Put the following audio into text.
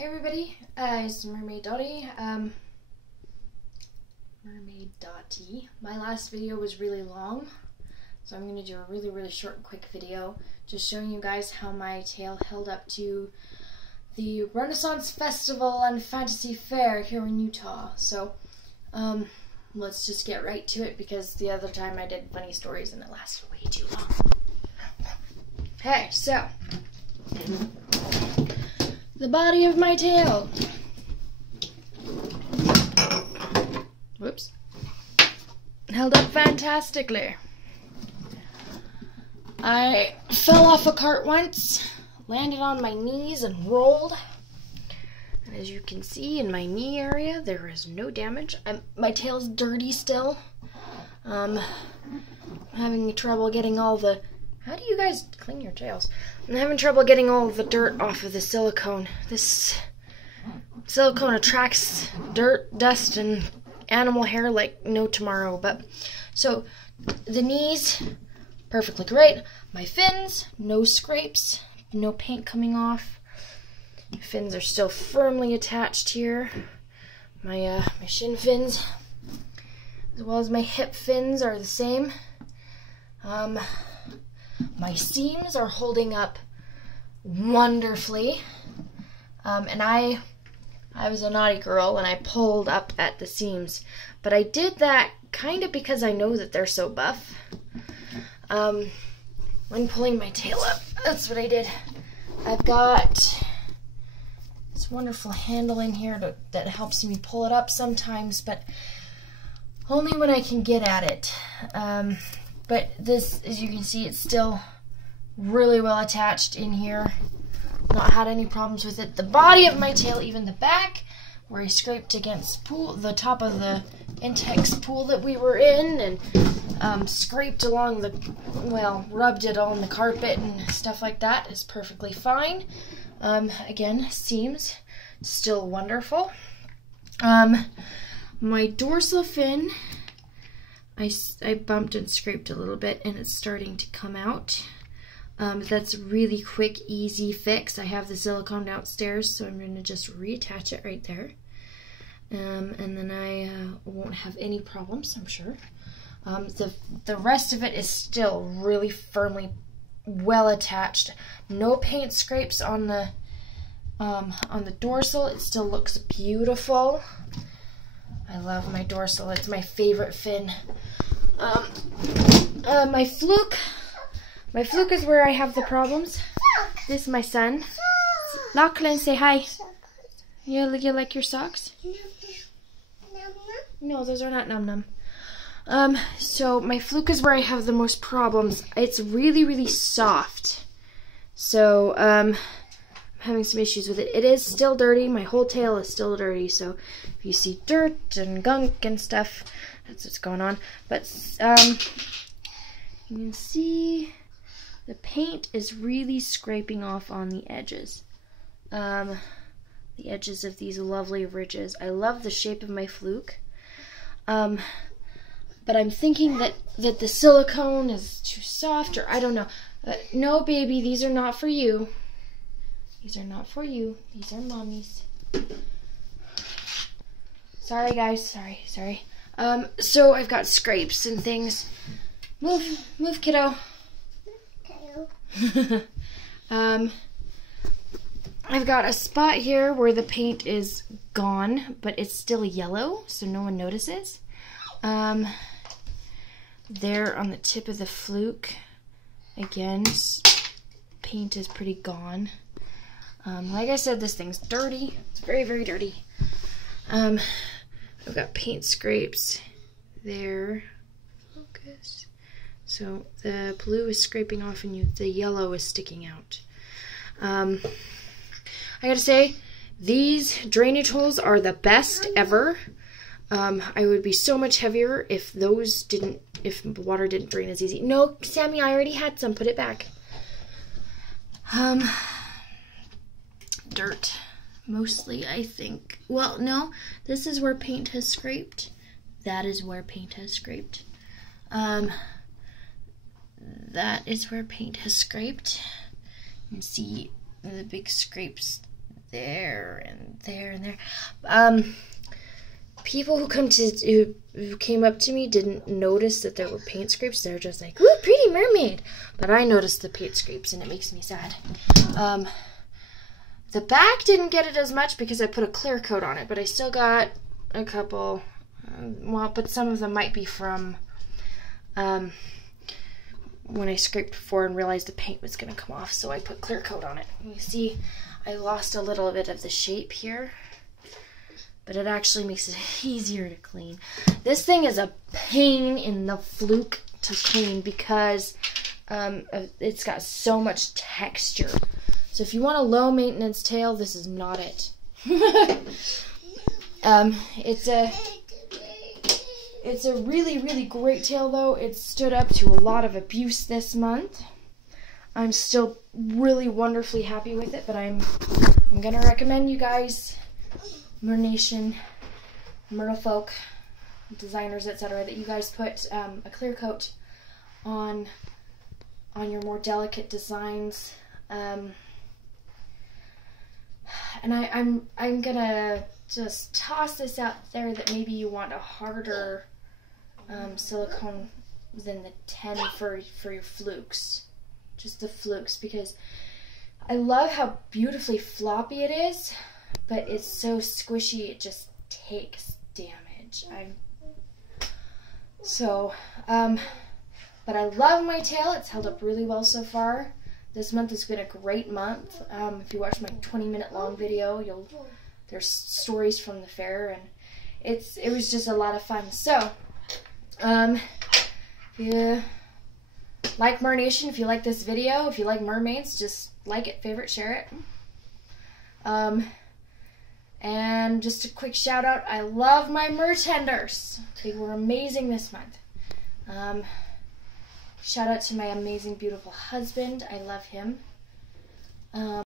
Hey everybody, it's Mermaid Dottie. Mermaid Dottie. My last video was really long, so I'm going to do a really short and quick video just showing you guys how my tail held up to the Renaissance Festival and Fantasy Fair here in Utah. So let's just get right to it because the other time I did funny stories and it lasted way too long. Okay, so the body of my tail. Whoops. Held up fantastically. I fell off a cart once, landed on my knees and rolled. And as you can see in my knee area, there is no damage. My tail's dirty still. I'm having trouble getting all the... How do you guys clean your tails? I'm having trouble getting all the dirt off of the silicone. This silicone attracts dirt, dust, and animal hair like no tomorrow. But so the knees, perfectly great. My fins, no scrapes, no paint coming off. My fins are still firmly attached here. My shin fins, as well as my hip fins, are the same. My seams are holding up wonderfully, and I was a naughty girl and I pulled up at the seams, but I did that kind of because I know that they're so buff. When pulling my tail up, that's what I did. I've got this wonderful handle in here that helps me pull it up sometimes, but only when I can get at it. But this, as you can see, it's still really well attached in here. Not had any problems with it. The body of my tail, even the back, where I scraped against the top of the Intex pool that we were in, and scraped along rubbed it on the carpet and stuff like that, is perfectly fine. Again, seams, still wonderful. My dorsal fin, I bumped and scraped a little bit and it's starting to come out. That's a really quick, easy fix. I have the silicone downstairs, so I'm going to just reattach it right there. And then I won't have any problems, I'm sure. The rest of it is still really firmly well attached. No paint scrapes on the dorsal. It still looks beautiful. I love my dorsal. It's my favorite fin. My fluke is where I have the problems. This is my son. Lachlan, say hi. You like your socks? No, those are not num-num. So my fluke is where I have the most problems. It's really soft. So, I'm having some issues with it. It is still dirty. My whole tail is still dirty. So if you see dirt and gunk and stuff, that's what's going on. But, you can see the paint is really scraping off on the edges. The edges of these lovely ridges. I love the shape of my fluke. But I'm thinking that the silicone is too soft, or I don't know. No, baby, these are not for you. These are not for you. These are mommy's. Sorry, guys. Sorry. So I've got scrapes and things. Move, kiddo. I've got a spot here where the paint is gone, but it's still yellow, so no one notices. There on the tip of the fluke, again, paint is pretty gone. Like I said, this thing's dirty. It's very dirty. I've got paint scrapes there. Focus. So the blue is scraping off and the yellow is sticking out. I gotta say, these drainage holes are the best ever. I would be so much heavier if the water didn't drain as easy. No, Sammy, I already had some. Put it back. Dirt, mostly, I think. Well, no, this is where paint has scraped. That is where paint has scraped. That is where paint has scraped. You can see the big scrapes there and there and there. People who came up to me didn't notice that there were paint scrapes. They're just like, "Ooh, pretty mermaid." But I noticed the paint scrapes, and it makes me sad. The back didn't get it as much because I put a clear coat on it, but I still got a couple. Well, but some of them might be from when I scraped before and realized the paint was going to come off, so I put clear coat on it. You see, I lost a little bit of the shape here, but it actually makes it easier to clean. This thing is a pain in the fluke to clean because it's got so much texture. So if you want a low maintenance tail, this is not it. It's a really, really great tail though. It stood up to a lot of abuse this month. I'm still really wonderfully happy with it, but I'm gonna recommend you guys, MerNation, Merfolk, designers, etc., that you guys put a clear coat on your more delicate designs. And I'm gonna just toss this out there that maybe you want a harder silicone than the 10 for your flukes, just the flukes, because I love how beautifully floppy it is, but it's so squishy it just takes damage. But I love my tail. It's held up really well so far. This month has been a great month. If you watch my 20-minute long video, there's stories from the fair, and it was just a lot of fun. So, if you like MerNation, if you like this video, if you like mermaids, just like it, favorite, share it. And just a quick shout out, I love my mertenders. They were amazing this month. Shout out to my amazing, beautiful husband. I love him.